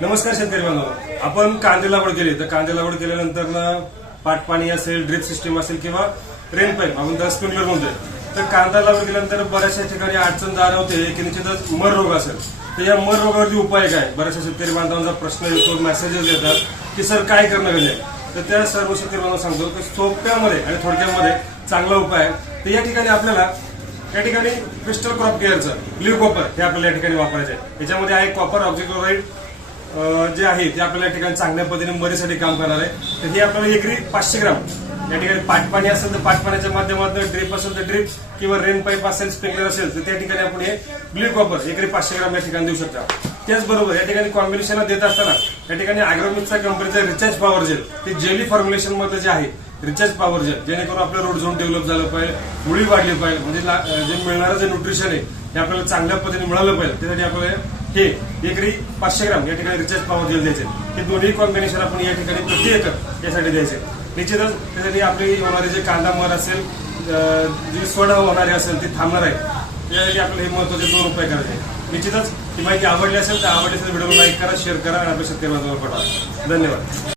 नमस्कार शेतकरी बांधव, आपण कांदे लागवड केली तर कांदे लागवड केल्यानंतर पाटपाणी असेल, ड्रिप सिस्टीम असेल किंवा रेन पाईप आपण त्याला स्प्रिंकलर म्हणतोय. तर कांदा लागवड केल्यानंतर बऱ्याचशा ठिकाणी अडचण जाणवते की निश्चितच मर रोग असेल. तर या मर रोगावरती उपाय काय? बऱ्याचशा शेतकरी बांधवांचा प्रश्न येतो, मेसेजेस येतात की सर काय करणं गरजेचं आहे. तर त्या सर्व शेतकरी बांधवांना सांगतो की सोप्यामध्ये आणि थोडक्यामध्ये चांगला उपाय आहे. तर या ठिकाणी आपल्याला क्रिस्टल क्रॉप केअरचं ब्ल्यू कॉपर हे आपल्याला या ठिकाणी वापरायचं आहे. याच्यामध्ये आहे कॉपर ऑक्झिक्लोराइड जे आहे ते आपल्याला या ठिकाणी चांगल्या पद्धतीने मरीसाठी काम करणार आहे. तर हे आपल्याला एकरी 500 ग्राम या ठिकाणी पाटपाणी असेल तर पाटपाण्याच्या माध्यमातून, ड्रिप असेल तर ड्रिप किंवा रेन पाईप असेल, स्प्रिंकलर असेल तर त्या ठिकाणी आपण हे ब्ल्यू कॉपर एकरी 500 ग्राम या ठिकाणी देऊ शकता. त्याचबरोबर या ठिकाणी कॉम्बिनेशन देत असताना या ठिकाणी अॅग्रोमिक्सचा कंपनीचा रिचार्ज पॉवर जेल ते जेली फॉर्म्युलेशन मध्ये जे आहे रिचार्ज पॉवर जेल, जेणेकरून आपलं रोड झोन डेव्हलप झालं पाहिजे, मुळी वाढली पाहिजे, म्हणजे जे मिळणारं जे न्यूट्रिशन आहे हे आपल्याला चांगल्या पद्धतीने मिळालं पाहिजे. त्यासाठी आपल्याला हे एकरी 500 ग्राम या ठिकाणी रिचार्ज पॉवर जेल द्यायचे. हे दोन्ही कॉम्बिनेशन आपण या ठिकाणी प्रति एकर यासाठी द्यायचे. निश्चितच त्यासाठी आपली होणारे जे कांदा मर असेल, जी स्वड होणारी असेल ती थांबणार आहे. त्यासाठी आपल्याला हे महत्वाचे 2 उपाय करायचे. निश्चितच ही माहिती आवडली असेल तर व्हिडिओ लाईक करा, शेअर करा आणि आपल्या शेतकरी बांधवांना पाठवा. धन्यवाद.